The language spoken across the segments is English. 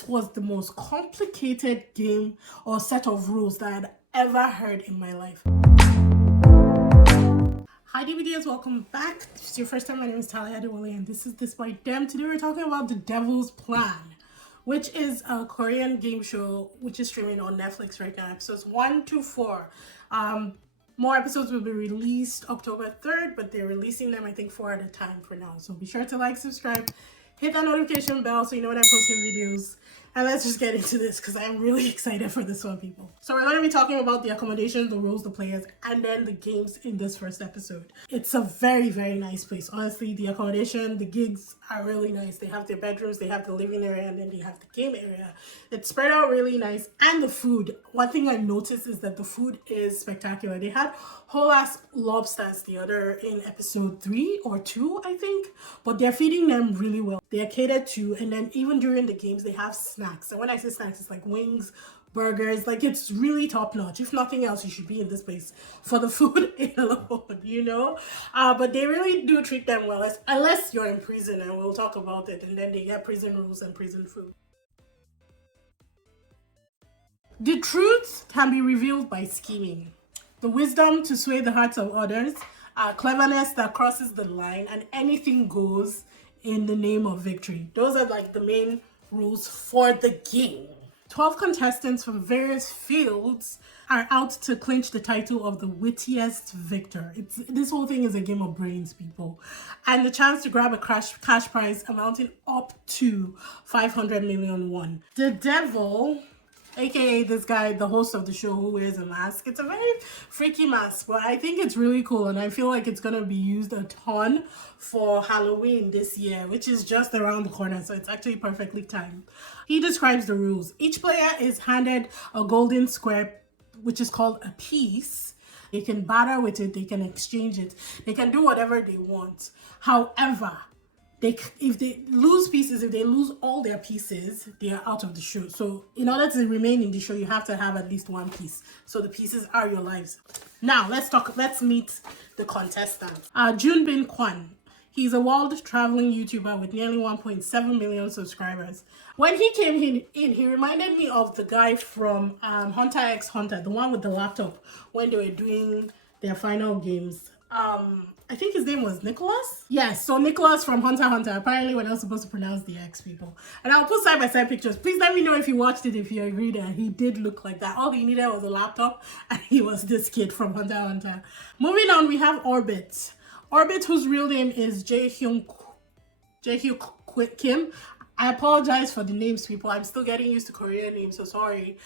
this was the most complicated game or set of rules that I'd ever heard in my life. Hi DVDs, welcome back. If it's your first time, my name is Talia Adewale and this is DISBYDEM. Today we're talking about The Devil's Plan, which is a Korean game show which is streaming on Netflix right now. Episodes 1 to 4. More episodes will be released October 3rd, but they're releasing them, I think, 4 at a time for now. So be sure to like, subscribe, hit that notification bell so you know when I post new videos. And let's just get into this because I'm really excited for this one, people. So we're going to be talking about the accommodations, the rules, the players, and then the games in this first episode. It's a very, very nice place. Honestly, the accommodation, the gigs are really nice. They have their bedrooms, they have the living area, and then they have the game area. It's spread out really nice. And the food. One thing I noticed is that the food is spectacular. They had whole ass lobsters the other in episode 3 or 2, I think. But they're feeding them really well. They're catered to, and then even during the games, they have snacks. And when I say snacks, it's like wings, burgers, like it's really top notch. If nothing else, you should be in this place for the food alone, you know? But they really do treat them well, unless you're in prison, and we'll talk about it. And then they get prison rules and prison food. The truth can be revealed by scheming. The wisdom to sway the hearts of others, cleverness that crosses the line, and anything goes in the name of victory. Those are like the main rules for the game. 12 contestants from various fields are out to clinch the title of the wittiest victor. This whole thing is a game of brains, people. And the chance to grab a cash prize amounting up to 500 million won. The devil, aka this guy, the host of the show who wears a mask. It's a very freaky mask, but I think it's really cool, and I feel like it's gonna be used a ton for Halloween this year, which is just around the corner, so it's actually perfectly timed. He describes the rules. Each player is handed a golden square, which is called a piece. They can barter with it, they can exchange it, they can do whatever they want. However, if they lose pieces, if they lose all their pieces, they are out of the show. So in order to remain in the show, you have to have at least one piece. So the pieces are your lives. Now let's meet the contestants. Junbin Kwan. He's a world-traveling YouTuber with nearly 1.7 million subscribers. When he came in, he reminded me of the guy from Hunter x Hunter, the one with the laptop, when they were doing their final games. I think his name was Nicholas. Yes, so Nicholas from Hunter x Hunter. Apparently we're not supposed to pronounce the X, people. And I'll put side-by-side pictures. Please let me know if you watched it, if you agree that he did look like that. All he needed was a laptop, and he was this kid from Hunter x Hunter. Moving on, we have Orbit. Orbit, whose real name is Jae-hyun Kim. I apologize for the names, people. I'm still getting used to Korean names, so sorry.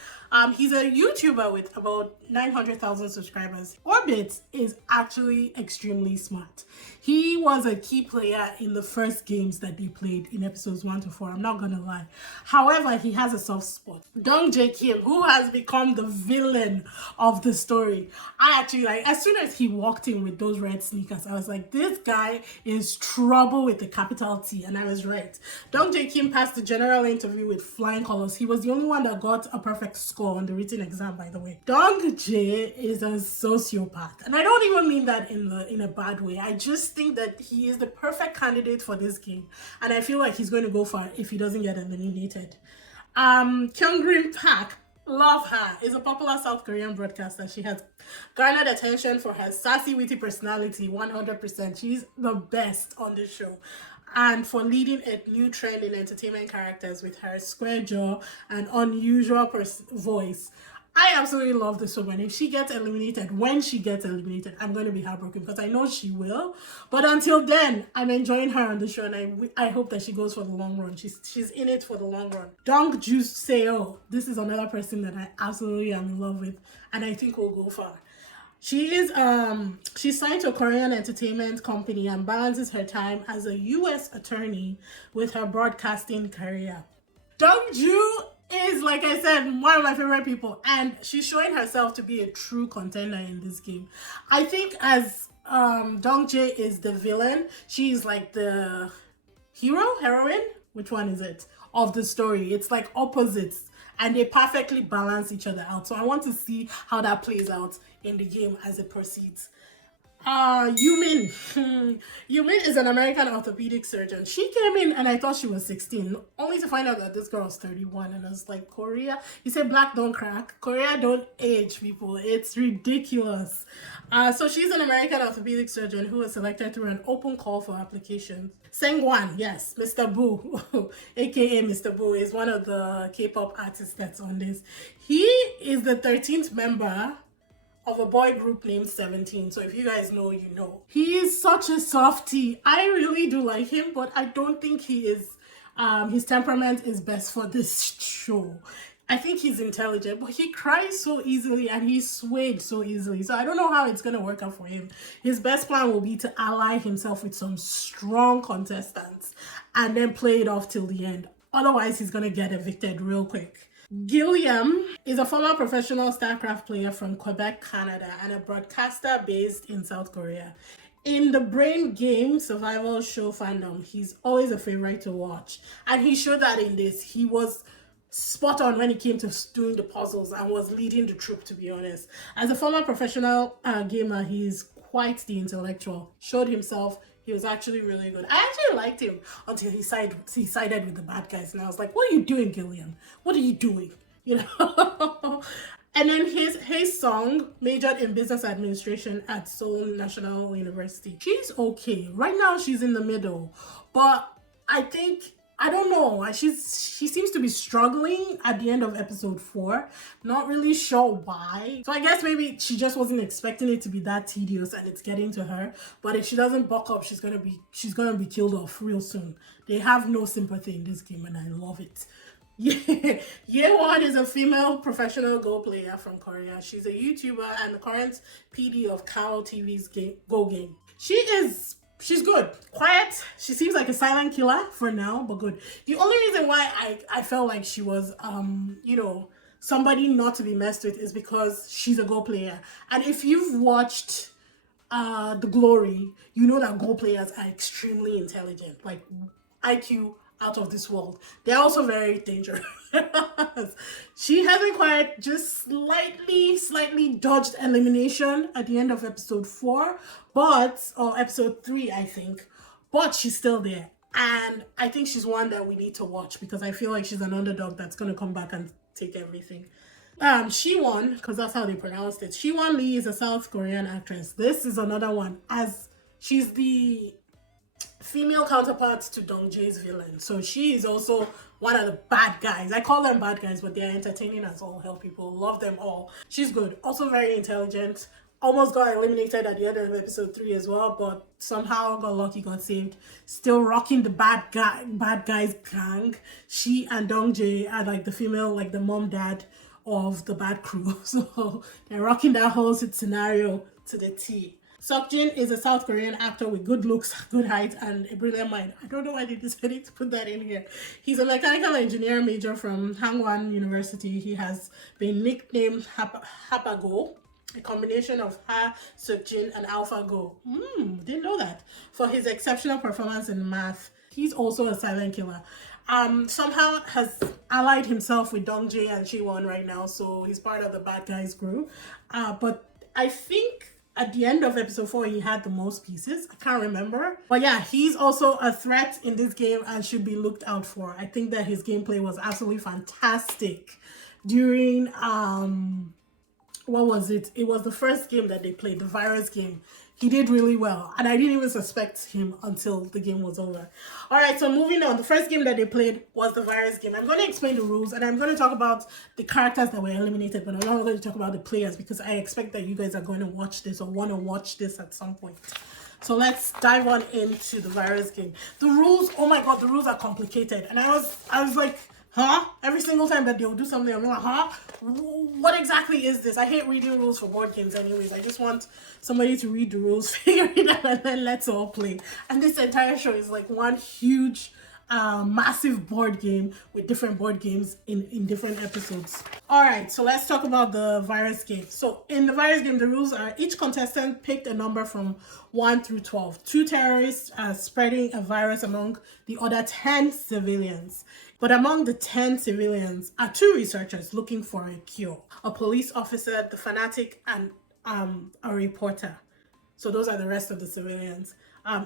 He's a YouTuber with about 900,000 subscribers. Orbit is actually extremely smart. He was a key player in the first games that they played in episodes 1 to 4. I'm not gonna lie. However, he has a soft spot. Jong-yeon Kim, who has become the villain of the story. I actually, like, as soon as he walked in with those red sneakers, I was like, this guy is trouble with the capital T, and I was right. Jong-yeon Kim passed the general interview with flying colors. He was the only one that got a perfect score on the written exam, by the way. Dong-jae is a sociopath, and I don't even mean that in a bad way. I just think that he is the perfect candidate for this game, and I feel like he's going to go far if he doesn't get eliminated. Kyeong-rim Park, love her, is a popular South Korean broadcaster. She has garnered attention for her sassy, witty personality. 100%, she's the best on the show. And for leading a new trend in entertainment characters with her square jaw and unusual voice. I absolutely love this woman. If she gets eliminated, when she gets eliminated, I'm going to be heartbroken because I know she will. But until then, I'm enjoying her on the show, and I hope that she goes for the long run. She's in it for the long run. Dong-ju Seo. This is another person that I absolutely am in love with, and I think will go far. She's signed to a Korean entertainment company and balances her time as a US attorney with her broadcasting career. Dong-ju is, like I said, one of my favorite people, and she's showing herself to be a true contender in this game. I think as Dong-jae is the villain, she's like the heroine, which one is it, of the story. It's like opposites, and they perfectly balance each other out. So I want to see how that plays out in the game as it proceeds. Yumin. Yumin is an American orthopedic surgeon. She came in and I thought she was 16, only to find out that this girl is 31. And I was like, Korea? You say black don't crack. Korea don't age, people. It's ridiculous. So she's an American orthopedic surgeon who was selected through an open call for applications. Sengwan, yes, Mr. Boo, aka Mr. Boo, is one of the K-pop artists that's on this. He is the 13th member of a boy group named 17. So if you guys know, you know. He is such a softie. I really do like him, but I don't think he is, his temperament is best for this show. I think he's intelligent, but he cries so easily and he's swayed so easily. So I don't know how it's going to work out for him. His best plan will be to ally himself with some strong contestants and then play it off till the end. Otherwise, he's going to get evicted real quick. Kyeong-rim is a former professional StarCraft player from Quebec, Canada, and a broadcaster based in South Korea. In the brain game survival show fandom, he's always a favorite to watch. And he showed that in this. He was spot on when it came to doing the puzzles and was leading the troop, to be honest. As a former professional gamer, he's quite the intellectual. Showed himself. He was actually really good. I actually liked him until he sided with the bad guys. And I was like, what are you doing, Gillian? What are you doing? You know? And then hye-sung majored in business administration at Seoul National University. She's okay. Right now, she's in the middle. But I don't know. She seems to be struggling at the end of episode 4. Not really sure why. So I guess maybe she just wasn't expecting it to be that tedious and it's getting to her. But if she doesn't buck up, she's gonna be killed off real soon. They have no sympathy in this game and I love it. Yeah, Ye-won is a female professional Go player from Korea. She's a YouTuber and the current PD of Kao TV's Go game. She's good. Quiet. She seems like a silent killer for now, but good. The only reason why I felt like she was, you know, somebody not to be messed with is because she's a Go player. And if you've watched The Glory, you know that Go players are extremely intelligent. Like, IQ out of this world. They're also very dangerous. She hasn't quite, just slightly dodged elimination at the end of episode 4, or episode 3, I think. But she's still there. And I think she's one that we need to watch because I feel like she's an underdog that's going to come back and take everything. She-won, because that's how they pronounced it. She-won Lee is a South Korean actress. This is another one, as she's the female counterpart to Dong-jae's villain. So she is also one of the bad guys. I call them bad guys, but they're entertaining as all hell. People love them all. She's good. Also very intelligent. Almost got eliminated at the end of episode 3 as well, but somehow got lucky, got saved. Still rocking the bad guys gang. She and Dong-jae are like the female, like the mom dad of the bad crew. So they're rocking that whole scenario to the T. Seok-jin is a South Korean actor with good looks, good height, and a brilliant mind. I don't know why they decided to put that in here. He's a mechanical engineer major from Hangwon University. He has been nicknamed Hapago, a combination of Seok-jin and AlphaGo. Didn't know that. For his exceptional performance in math. He's also a silent killer. Somehow has allied himself with Dong-jae and She-won right now, so he's part of the bad guys group. But I think at the end of episode 4, he had the most pieces. I can't remember. But yeah, he's also a threat in this game and should be looked out for. I think that his gameplay was absolutely fantastic during, what was it? It was the first game that they played, the virus game. He did really well. And I didn't even suspect him until the game was over. All right, so moving on. The first game that they played was the virus game. I'm going to explain the rules and I'm going to talk about the characters that were eliminated, but I'm not going to talk about the players because I expect that you guys are going to watch this or want to watch this at some point. So let's dive on into the virus game. The rules, oh my God, the rules are complicated. And I was like, huh? Every single time that they'll do something, I'm like, huh? What exactly is this? I hate reading rules for board games anyways. I just want somebody to read the rules, figure it out, and then let's all play. And this entire show is like one huge, massive board game with different board games in different episodes. All right, so let's talk about the virus game. So in the virus game, the rules are each contestant picked a number from 1 through 12. 2 terrorists are spreading a virus among the other 10 civilians. But among the 10 civilians are 2 researchers looking for a cure. A police officer, the fanatic, and a reporter. So those are the rest of the civilians.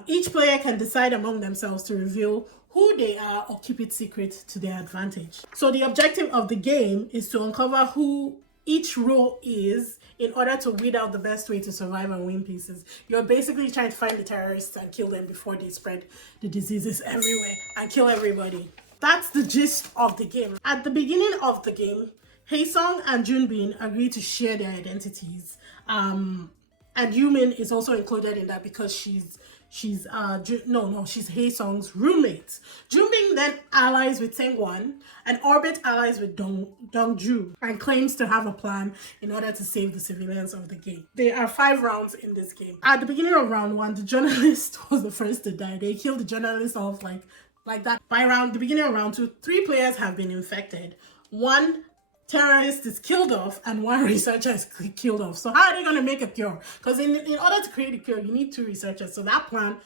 Each player can decide among themselves to reveal who they are or keep it secret to their advantage. So the objective of the game is to uncover who each role is in order to weed out the best way to survive and win pieces. You're basically trying to find the terrorists and kill them before they spread the diseases everywhere and kill everybody. That's the gist of the game. At the beginning of the game, Hye-sung and Jong-yeon agree to share their identities. And Yumin is also included in that because she's Hye-sung's roommate. Jong-yeon then allies with Tae-won, and Orbit allies with Dong-ju and claims to have a plan in order to save the civilians of the game. There are 5 rounds in this game. At the beginning of round 1, the journalist was the first to die. They killed the journalist off like that. By the beginning of round 2, 3 players have been infected. 1 terrorist is killed off and 1 researcher is killed off. So how are they going to make a cure? Because in order to create a cure, you need 2 researchers. So that plan,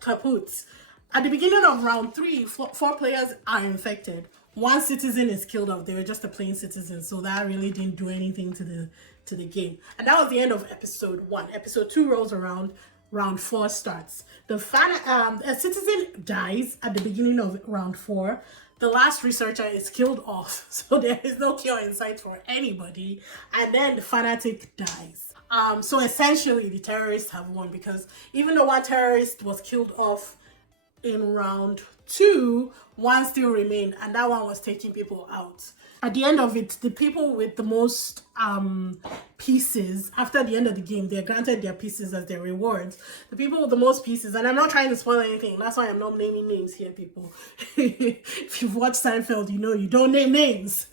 kaput. At the beginning of round 3, 4 players are infected. 1 citizen is killed off. They were just a plain citizen. So that really didn't do anything to the game. And that was the end of episode 1. Episode 2 rolls around. Round 4 starts. A citizen dies at the beginning of round 4. The last researcher is killed off, so there is no cure in sight for anybody. And then the fanatic dies. So essentially, the terrorists have won because even though 1 terrorist was killed off in round 2, 1 still remained, and that one was taking people out. At the end of it, the people with the most pieces, after the end of the game, they're granted their pieces as their rewards. The people with the most pieces, and I'm not trying to spoil anything, that's why I'm not naming names here, people. If you've watched Seinfeld, you know you don't name names.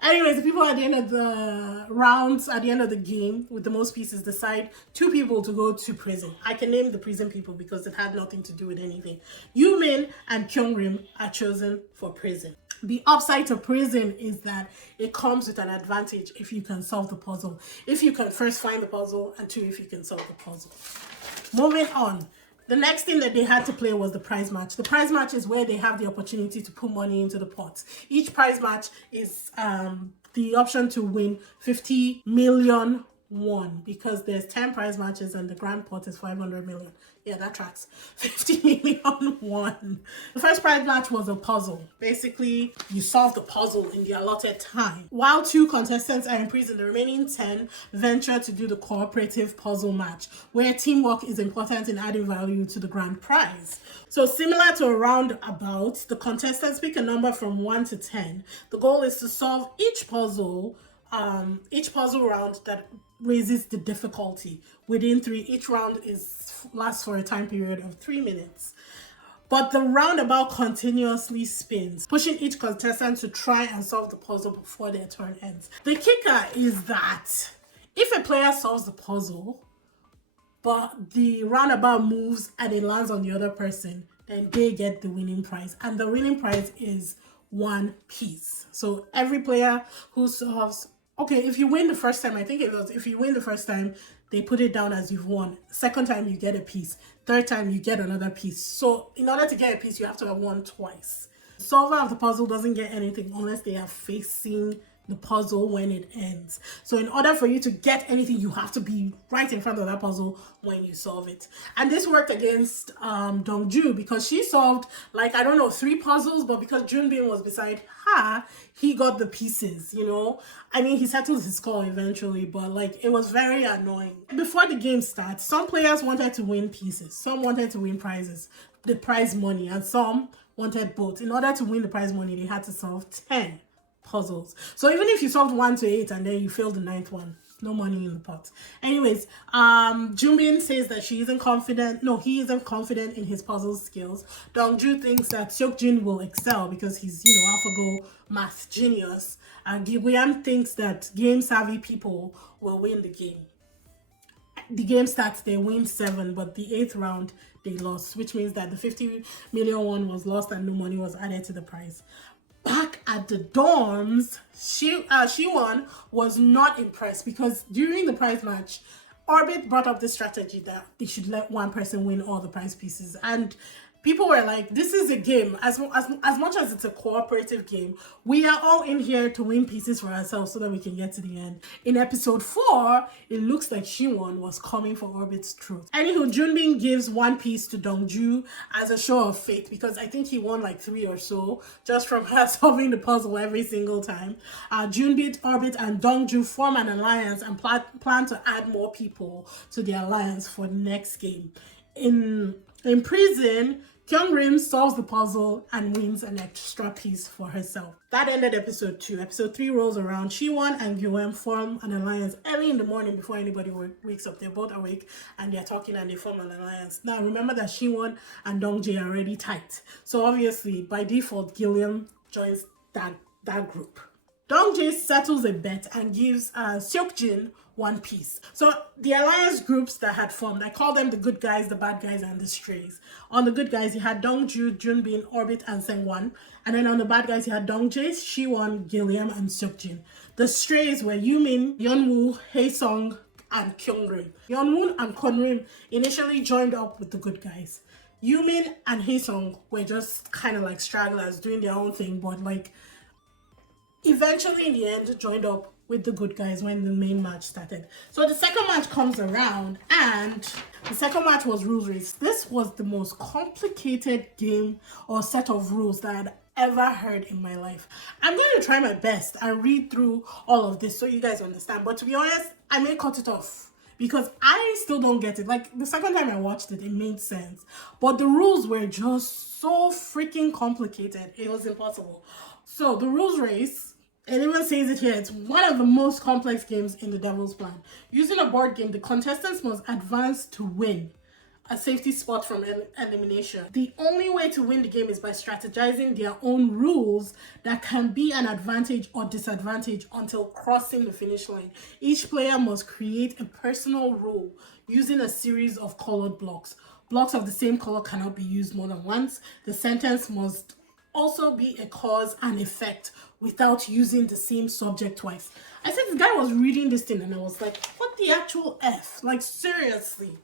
Anyways, the people at the end of the rounds, at the end of the game, with the most pieces, decide 2 people to go to prison. I can name the prison people because it had nothing to do with anything. Yumin and kyeong-rim are chosen for prison. The upside to prison is that it comes with an advantage if you can solve the puzzle. If you can first find the puzzle, and 2, if you can solve the puzzle. Moving on. The next thing that they had to play was the prize match. The prize match is where they have the opportunity to put money into the pot. Each prize match is the option to win 50 million won because there's 10 prize matches and the grand pot is 500 million. Yeah, that tracks. 50 million won. The first prize match was a puzzle. Basically, you solve the puzzle in the allotted time. While 2 contestants are in prison, the remaining 10 venture to do the cooperative puzzle match, where teamwork is important in adding value to the grand prize. So similar to a roundabout, the contestants pick a number from 1 to 10. The goal is to solve each puzzle round that raises the difficulty within 3. Each round lasts for a time period of 3 minutes. But the roundabout continuously spins, pushing each contestant to try and solve the puzzle before their turn ends. The kicker is that if a player solves the puzzle, but the roundabout moves and it lands on the other person, then they get the winning prize. And the winning prize is 1 piece. So every player who solves, if you win the first time, I think it was, if you win the first time, they put it down as you've won. Second time, you get a piece. Third time, you get another piece. So in order to get a piece, you have to have won twice. The solver of the puzzle doesn't get anything unless they are facing the puzzle when it ends. So in order for you to get anything, you have to be right in front of that puzzle when you solve it. And this worked against Dong-ju because she solved 3 puzzles, but because Jong-yeon was beside her, he got the pieces, I mean, he settled his score eventually, but it was very annoying. Before the game starts, some players wanted to win pieces, some wanted to win prizes, the prize money, and some wanted both. In order to win the prize money, they had to solve 10 puzzles. So even if you solved 1 to 8 and then you failed the 9th one, no money in the pot. Anyways, Jong-yeon says that he isn't confident in his puzzle skills. Dong-ju thinks that seok-jin will excel because he's, AlphaGo math genius. And Gi-hwan thinks that game-savvy people will win the game. The game starts, they win 7, but the 8th round, they lost, which means that the 50 million won was lost and no money was added to the prize. Back at the dorms, Siwon was not impressed because during the prize match, Orbit brought up the strategy that they should let 1 person win all the prize pieces. And people were like, this is a game. As much as it's a cooperative game, we are all in here to win pieces for ourselves so that we can get to the end. In episode 4, it looks like Siwon was coming for Orbit's truth. Anywho, Junbin gives one piece to Dongju as a show of faith, because I think he won like 3 or so just from her solving the puzzle every single time. Junbin, Orbit, and Dongju form an alliance and plan to add more people to the alliance for the next game. In prison, Kyeong-rim solves the puzzle and wins an extra piece for herself. That ended episode 2. Episode 3 rolls around. Siwon and Gyeong form an alliance early in the morning before anybody wakes up. They're both awake and they're talking and they form an alliance. Now remember that Siwon and Dongjae are already tight. So obviously by default, Gyeong joins that group. Dongjae settles a bet and gives seok-jin one piece. So the alliance groups that had formed, I call them the good guys, the bad guys, and the strays. On the good guys, you had Dongju, Junbin, Orbit, and Sengwan. And then on the bad guys, you had Dongjae, Siwon, Gilliam, and Seok-jin. The strays were Yumin, Yeonwoo, hye-sung, and kyeong-rim. Yeonwoo and kyeong-rim initially joined up with the good guys. Yumin and hye-sung were just kind of like stragglers doing their own thing, but like eventually in the end joined up with the good guys when the main match started. So the second match comes around, and the second match was rules race. This was the most complicated game or set of rules that I'd ever heard in my life. I'm going to try my best and read through all of this so you guys understand, but to be honest, I may cut it off because I still don't get it. Like the second time I watched it, it made sense, but the rules were just so freaking complicated. It was impossible. So the rules race, it even says it here, it's one of the most complex games in the Devil's Plan. Using a board game, the contestants must advance to win a safety spot from elimination. The only way to win the game is by strategizing their own rules that can be an advantage or disadvantage until crossing the finish line. Each player must create a personal rule using a series of colored blocks. Blocks of the same color cannot be used more than once. The sentence must also be a cause and effect without using the same subject twice. I said this guy was reading this thing and I was like, what the actual F? Like seriously.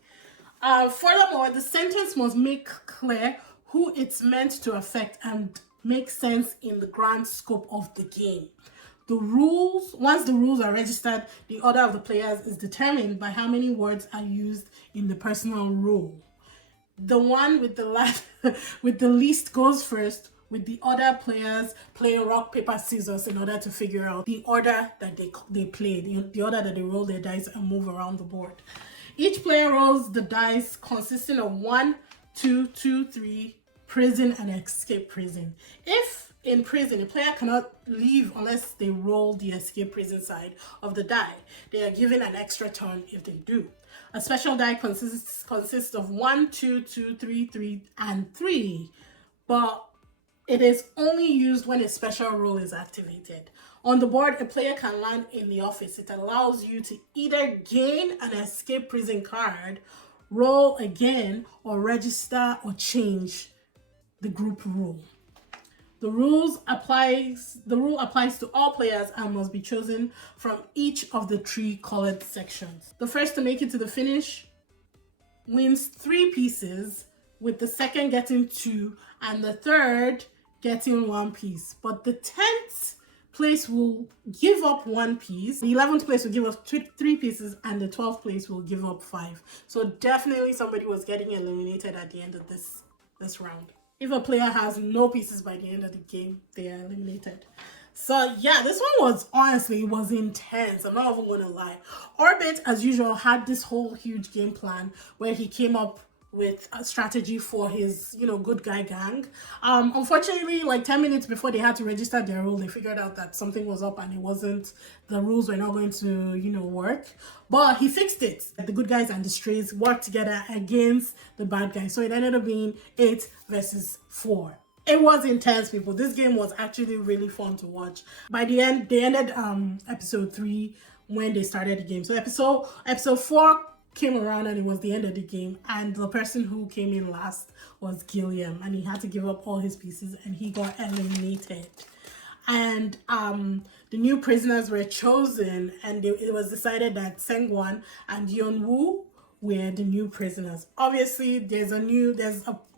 Furthermore, the sentence must make clear who it's meant to affect and make sense in the grand scope of the game. The rules, once the rules are registered, the order of the players is determined by how many words are used in the personal rule. The one with the least goes first, with the other players playing rock, paper, scissors in order to figure out the order that they play, the order that they roll their dice and move around the board. Each player rolls the dice consisting of 1, 2, 2, 3, prison, and escape prison. If in prison, a player cannot leave unless they roll the escape prison side of the die, they are given an extra turn if they do. A special die consists of 1, 2, 2, 3, 3, and 3, but it is only used when a special rule is activated. On the board, a player can land in the office. It allows you to either gain an escape prison card, roll again, or register or change the group rule. The rule applies to all players and must be chosen from each of the 3 colored sections. The first to make it to the finish wins 3 pieces, with the second getting 2 and the third getting 1 piece. But the 10th place will give up 1 piece, the 11th place will give up 3 pieces, and the 12th place will give up 5. So definitely somebody was getting eliminated at the end of this round. If a player has no pieces by the end of the game, they are eliminated. So yeah, this one was intense. I'm not even gonna lie. Orbit, as usual, had this whole huge game plan where he came up with a strategy for his, good guy gang. Unfortunately, like 10 minutes before they had to register their role, they figured out that something was up and the rules were not going to, work. But he fixed it. The good guys and the strays worked together against the bad guys. So it ended up being 8 versus 4. It was intense, people. This game was actually really fun to watch. By the end, they ended episode 3 when they started the game. So episode 4 came around and it was the end of the game, and the person who came in last was Gilliam, and he had to give up all his pieces and he got eliminated. And the new prisoners were chosen, and it was decided that Sengwan and Yeonwoo were the new prisoners. Obviously,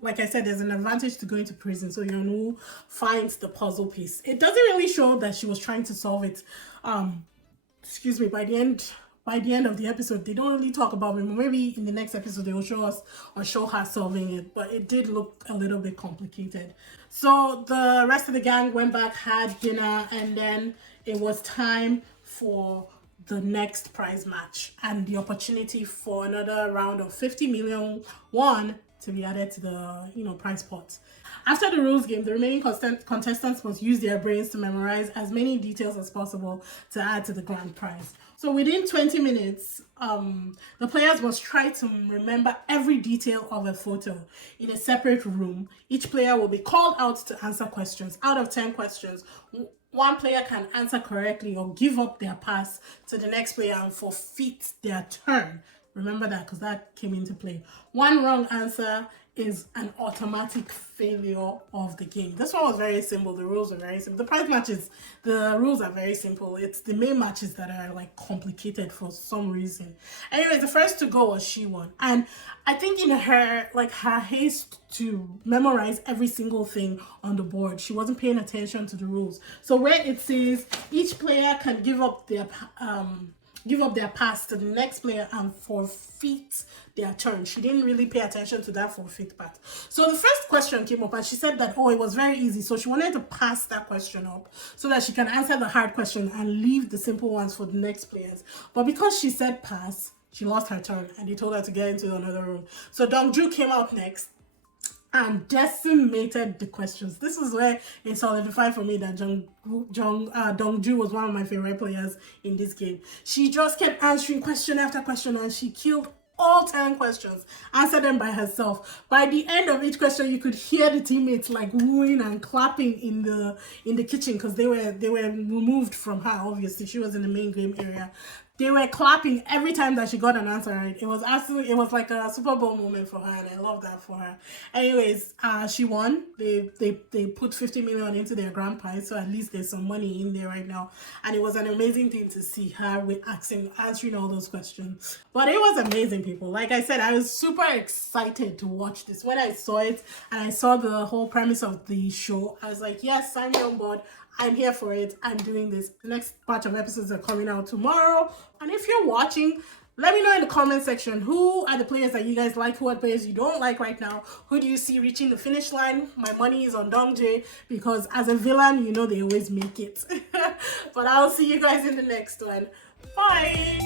like I said, there's an advantage to going to prison. So Yeon-woo finds the puzzle piece. It doesn't really show that she was trying to solve it. Excuse me, by the end of the episode, they don't really talk about it. Maybe in the next episode they will show us or show her solving it, but it did look a little bit complicated. So the rest of the gang went back, had dinner, and then it was time for the next prize match and the opportunity for another round of 50 million won to be added to the prize pot. After the rules game, the remaining contestants must use their brains to memorize as many details as possible to add to the grand prize. So within 20 minutes, the players must try to remember every detail of a photo in a separate room. Each player will be called out to answer questions. Out of 10 questions, one player can answer correctly or give up their pass to the next player and forfeit their turn. Remember that, because that came into play. One wrong answer is an automatic failure of the game. This one was very simple. The rules are very simple. The prize matches, the rules are very simple. It's the main matches that are like complicated for some reason. Anyway, the first to go was Siwon. And I think in her haste to memorize every single thing on the board, she wasn't paying attention to the rules. So where it says each player can give up their pass to the next player and forfeit their turn, she didn't really pay attention to that forfeit part. So the first question came up and she said that, it was very easy. So she wanted to pass that question up so that she can answer the hard question and leave the simple ones for the next players. But because she said pass, she lost her turn and they told her to get into another room. So Dongju came out next and decimated the questions. This is where it solidified for me that Dongju was one of my favorite players in this game. She just kept answering question after question and she killed all 10 questions, answered them by herself. By the end of each question, you could hear the teammates like wooing and clapping in the kitchen, because they were removed from her. Obviously, she was in the main game area. They were clapping every time that she got an answer right. It was like a Super Bowl moment for her, and I love that for her. Anyways, she won. They put 50 million into their grand prize, so at least there's some money in there right now. And it was an amazing thing to see her with answering all those questions. But it was amazing, people. Like I said, I was super excited to watch this. When I saw it and I saw the whole premise of the show, I was like, yes, sign me on board. I'm here for it. I'm doing this. The next batch of episodes are coming out tomorrow. And if you're watching, let me know in the comment section, who are the players that you guys like, who are players you don't like right now, who do you see reaching the finish line? My money is on Dongjae, because as a villain, they always make it. But I'll see you guys in the next one. Bye!